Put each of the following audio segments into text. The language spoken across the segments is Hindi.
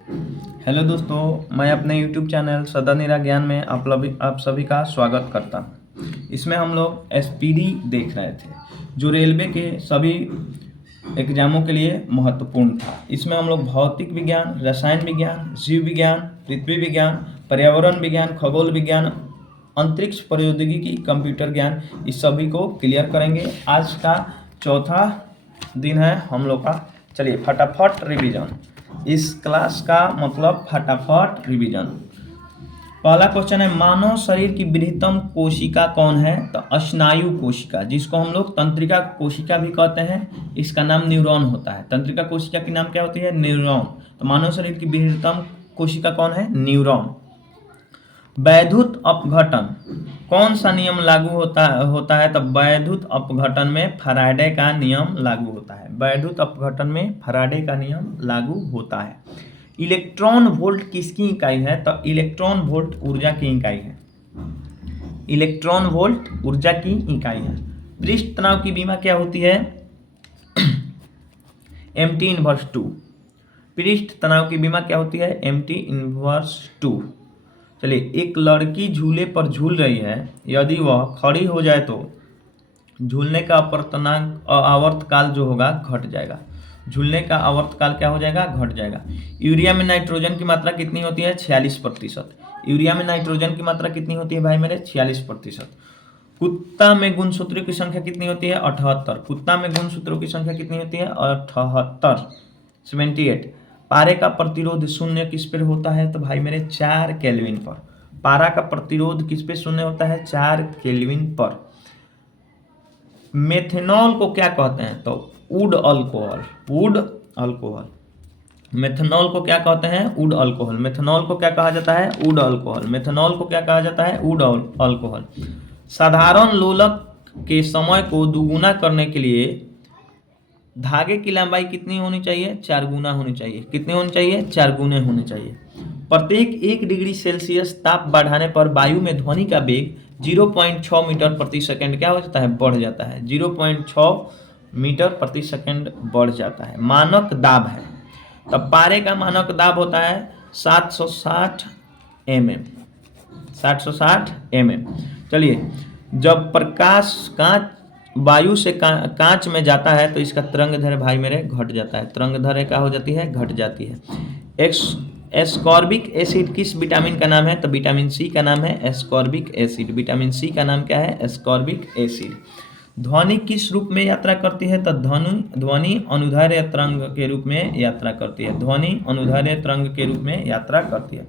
हेलो दोस्तों, मैं अपने यूट्यूब चैनल सदा निरा ज्ञान में आप सभी का स्वागत करता हूँ। इसमें हम लोग एसपीडी देख रहे थे जो रेलवे के सभी एग्जामों के लिए महत्वपूर्ण था। इसमें हम लोग भौतिक विज्ञान, रसायन विज्ञान, जीव विज्ञान, पृथ्वी विज्ञान, पर्यावरण विज्ञान, खगोल विज्ञान, अंतरिक्ष प्रौद्योगिकी, कंप्यूटर ज्ञान, इस सभी को क्लियर करेंगे। आज का चौथा दिन है हम लोग का। चलिए फटाफट रिवीजन। इस क्लास का मतलब फटाफट रिवीजन। पहला क्वेश्चन है, मानव शरीर की बृहत्तम कोशिका कौन है? तो स्नायु कोशिका, जिसको हम लोग तंत्रिका कोशिका भी कहते हैं। इसका नाम न्यूरॉन होता है। तंत्रिका कोशिका की नाम क्या होती है? न्यूरॉन। तो मानव शरीर की बृहत्तम कोशिका कौन है? न्यूरॉन। वैद्युत अपघटन, कौन सा नियम लागू होता है? तो वैद्युत अपघटन में फैराडे का नियम लागू होता है। वैद्युत अपघटन में फैराडे का नियम लागू होता है। इलेक्ट्रॉन वोल्ट किसकी इकाई है? तो इलेक्ट्रॉन वोल्ट ऊर्जा की इकाई है। इलेक्ट्रॉन वोल्ट ऊर्जा की इकाई है। पृष्ठ तनाव की बीमा क्या होती है? mt/2। पृष्ठ तनाव की बीमा क्या होती है? mt/2। चलिए, एक लड़की झूले पर झूल रही है। यदि वह खड़ी हो जाए तो झूलने का आवर्तकाल जो होगा घट जाएगा। झूलने का आवर्तकाल क्या हो जाएगा? घट जाएगा। यूरिया में नाइट्रोजन की मात्रा कितनी होती है? 46%। यूरिया में नाइट्रोजन की मात्रा कितनी होती है भाई मेरे? 46%। कुत्ता में गुणसूत्रों की संख्या कितनी होती है? 78। कुत्ता में गुणसूत्रों की संख्या कितनी होती है? 78, 78। पारे का प्रतिरोध शून्य किस पर होता है? तो भाई मेरे 4 केल्विन पर। पारा का प्रतिरोध किस पे शून्य होता है? 4 केल्विन पर। मेथनॉल को क्या कहते हैं? तो would alcohol. Would alcohol. Methanol को क्या कहते हैं? Would alcohol. मेथनॉल को क्या कहा जाता है? Would alcohol. मेथनॉल को क्या कहा जाता है? Would alcohol. साधारण लोलक के समय को दुगुना करने के लिए धागे की लंबाई कितनी होनी चाहिए? 4 गुना होनी चाहिए। कितनी होनी चाहिए? 4 गुने होनी चाहिए। प्रत्येक 1 डिग्री सेल्सियस ताप बढ़ाने पर वायु में ध्वनि का वेग 0.6 मीटर प्रति सेकंड क्या हो जाता है? बढ़ जाता है। 0.6 मीटर प्रति सेकंड बढ़ जाता है। मानक दाब है, तब पारे का मानक दाब होता है 760 mm। 760 mm। चलिए, जब प्रकाश वायु से कांच में जाता है तो इसका तरंग दैर्ध्य भाई मेरे घट जाता है। तरंग दैर्ध्य क्या हो जाती है? घट जाती है। एस्कॉर्बिक एसिड किस विटामिन का नाम है? तो विटामिन सी का नाम है एस्कॉर्बिक एसिड। विटामिन सी का नाम क्या है? Ascorbic acid. ध्वनि किस रूप में यात्रा करती है? तो ध्वनि अनुदैर्ध्य तरंग के रूप में यात्रा करती है। ध्वनि अनुदैर्ध्य तरंग के रूप में यात्रा करती है।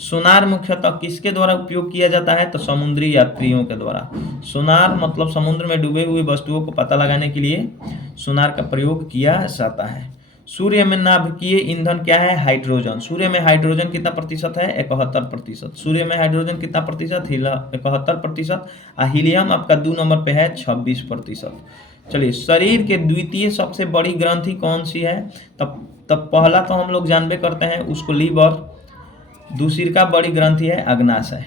सोनार मुख्यतः किसके द्वारा उपयोग किया जाता है? तो समुद्री यात्रियों के द्वारा। सोनार मतलब समुद्र में डूबे हुए वस्तुओं को पता लगाने के लिए सोनार का प्रयोग किया जाता है। सूर्य में नाभिकीय ईंधन क्या है? हाइड्रोजन। सूर्य में हाइड्रोजन कितना प्रतिशत है? 71%। सूर्य में हाइड्रोजन कितना प्रतिशत? 71%। हीलियम आपका 2 नंबर पे है, 26%। चलिए, शरीर के द्वितीय सबसे बड़ी ग्रंथि कौन सी है? तब पहला तो हम लोग जानबे करते हैं उसको लीवर। दूसरी का बड़ी ग्रंथि है अग्नाशय।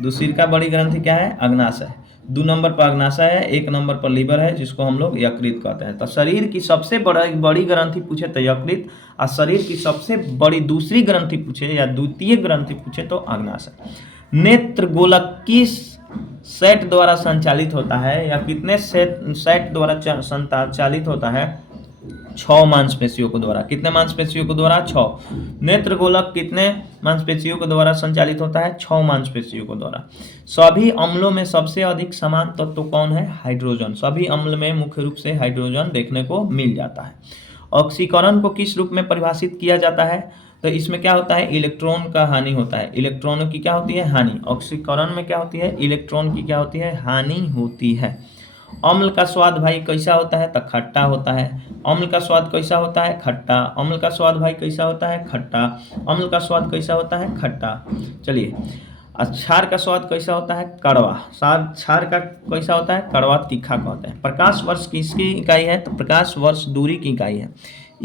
दूसरी का बड़ी ग्रंथि क्या है? अग्नाशय। 2 नंबर पर अग्नाशय है, 1 नंबर पर लीवर है, जिसको हम लोग यकृत कहते हैं। तो शरीर की सबसे बड़ी ग्रंथि पूछे तो यकृत, और शरीर की सबसे बड़ी दूसरी ग्रंथि पूछे या द्वितीय ग्रंथि पूछे तो अग्नाशय। नेत्र गोलक किस सेट द्वारा संचालित होता है या कितने सेट द्वारा संचालित होता है? 6 मांसपेशियों के द्वारा। कितने मांसपेशियों के द्वारा? 6। नेत्र गोलक कितने मांसपेशियों के द्वारा संचालित होता है? 6 मांसपेशियों के द्वारा। सभी अम्लों में सबसे अधिक समान तत्व कौन है? हाइड्रोजन। सभी अम्ल में मुख्य रूप से हाइड्रोजन देखने को मिल जाता है। ऑक्सीकरण को किस रूप में परिभाषित किया जाता है? तो इसमें क्या होता है? इलेक्ट्रॉन का हानि होता है। इलेक्ट्रॉनों की क्या होती है? हानि। ऑक्सीकरण में क्या होती है? इलेक्ट्रॉन की क्या होती है? हानि होती है। अम्ल का स्वाद भाई कैसा होता है? तो खट्टा होता है। अम्ल का स्वाद कैसा होता है? खट्टा। अम्ल का स्वाद भाई कैसा होता है? खट्टा। अम्ल का स्वाद कैसा होता है? खट्टा। चलिए, क्षार का स्वाद कैसा होता है? कड़वा। क्षार का कैसा होता है? कड़वा तीखा कहते हैं। प्रकाश वर्ष किसकी इकाई है? तो प्रकाश वर्ष दूरी की इकाई है।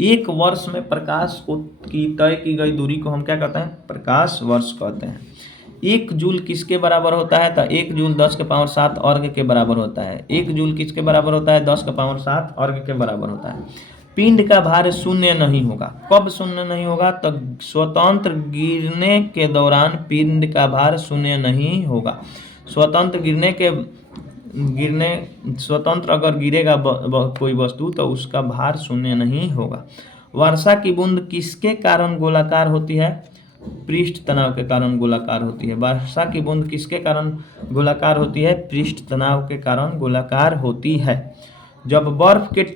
1 वर्ष में प्रकाश की तय की गई दूरी को हम क्या कहते हैं? प्रकाश वर्ष कहते हैं। 1 जूल किसके बराबर होता है? तो 1 जूल 10 के पावर 7 अर्घ के बराबर होता है। 1 जूल किसके बराबर होता है? 10 के पावर 7 अर्घ के बराबर होता है। पिंड का भार शून्य नहीं होगा। कब शून्य नहीं होगा? तो स्वतंत्र गिरने के दौरान पिंड का भार शून्य नहीं होगा। स्वतंत्र अगर गिरेगा कोई वस्तु तो उसका भार शून्य नहीं होगा। वर्षा की बूंद किसके कारण गोलाकार होती है? पृष्ठ तनाव के कारण गोलाकार होती है। वर्षा की बूंद किसके कारण गोलाकार होती है? पृष्ठ तनाव के कारण गोलाकार होती है। जब बर्फ के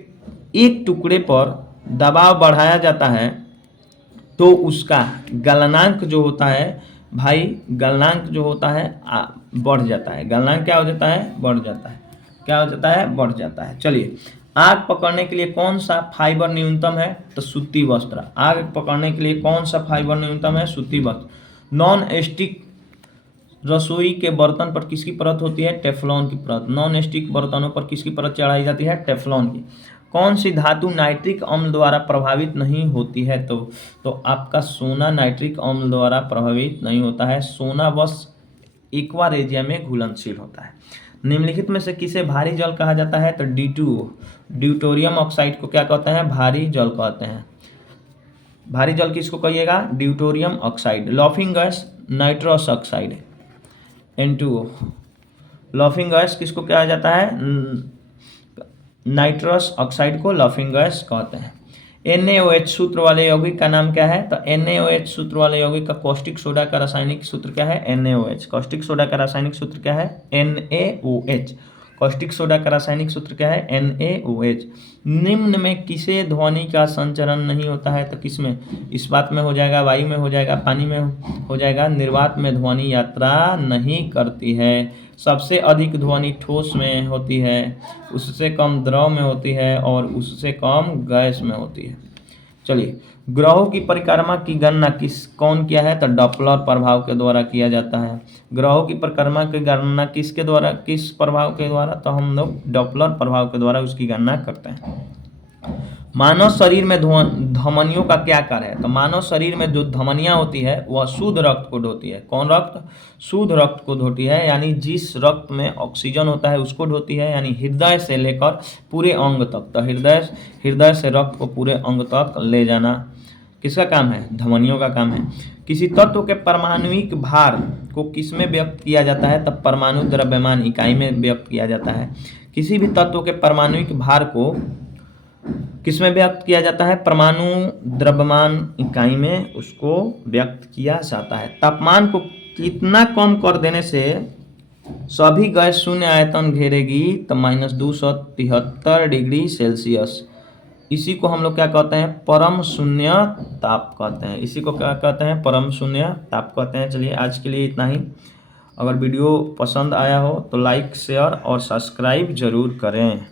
एक टुकड़े पर दबाव बढ़ाया जाता है तो उसका गलनांक जो होता है भाई, गलनांक जो होता है बढ़ जाता है। गलनांक क्या हो जाता है? बढ़ जाता है। क्या हो जाता है? बढ़ जाता है। चलिए, आग पकड़ने के लिए कौन सा फाइबर न्यूनतम है? तो सूती वस्त्र। आग पकड़ने के लिए कौन सा फाइबर न्यूनतम है? सूती वस्त्र। नॉन स्टिक रसोई के बर्तन पर किसकी परत होती है? टेफ्लॉन की परत। नॉन स्टिक बर्तनों पर किसकी परत चढ़ाई जाती है? टेफ्लॉन की। कौन सी धातु नाइट्रिक अम्ल द्वारा प्रभावित नहीं होती है? तो आपका सोना नाइट्रिक अम्ल द्वारा प्रभावित नहीं होता है। सोना बस एक्वा रेजिया में घुलनशील होता है। निम्नलिखित में से किसे भारी जल कहा जाता है? तो D2O, ड्यूटोरियम ऑक्साइड को क्या कहते हैं? भारी जल कहते हैं। भारी जल किसको कहिएगा? Deuterium oxide. Laughing gas nitrous oxide N2O। Laughing gas किसको कहा जाता है? नाइट्रस ऑक्साइड को लॉफिंग गैस कहते हैं। NaOH सूत्र वाले यौगिक का नाम क्या है? तो NaOH सूत्र वाले यौगिक का कॉस्टिक सोडा का रासायनिक सूत्र क्या है? NaOH। कॉस्टिक सोडा का रासायनिक सूत्र क्या है? NaOH। कॉस्टिक सोडा का रासायनिक सूत्र क्या है? NaOH। निम्न में किसे ध्वनि का संचरण नहीं होता है? तो किसमें? इस्पात में हो जाएगा, वायु में हो जाएगा, पानी में हो जाएगा। निर्वात में ध्वनि यात्रा नहीं करती है। सबसे अधिक ध्वनि ठोस में होती है, उससे कम द्रव में होती है और उससे कम गैस में होती है। चलिए, ग्रहों की परिक्रमा की गणना कौन किया है? तो डॉपलर प्रभाव के द्वारा किया जाता है। ग्रहों की परिक्रमा की गणना किसके द्वारा, किस प्रभाव के द्वारा? तो हम लोग डॉपलर प्रभाव के द्वारा उसकी गणना करते हैं। मानव शरीर में धमनियों का क्या कार्य है? तो मानव शरीर में जो धमनियां होती है वह शुद्ध रक्त को ढोती है। कौन रक्त? शुद्ध रक्त को ढोती है, यानी जिस रक्त में ऑक्सीजन होता है उसको ढोती है, यानी हृदय से लेकर पूरे अंग तक। तो हृदय से रक्त को पूरे अंग तक ले जाना किसका काम है? धमनियों का काम है। किसी तत्व के परमाणुविक भार को किसमें व्यक्त किया जाता है? तब परमाणु द्रव्यमान इकाई में व्यक्त किया जाता है। किसी भी तत्व के परमाणुविक भार को किसमें व्यक्त किया जाता है? परमाणु द्रव्यमान इकाई में उसको व्यक्त किया जाता है। तापमान को कितना कम कर देने से सभी गैस शून्य आयतन घेरेगी? तो -273 डिग्री सेल्सियस। इसी को हम लोग क्या कहते हैं? परम शून्य ताप कहते हैं। इसी को क्या कहते हैं? परम शून्य ताप कहते हैं। चलिए, आज के लिए इतना ही। अगर वीडियो पसंद आया हो तो लाइक, शेयर और सब्सक्राइब जरूर करें।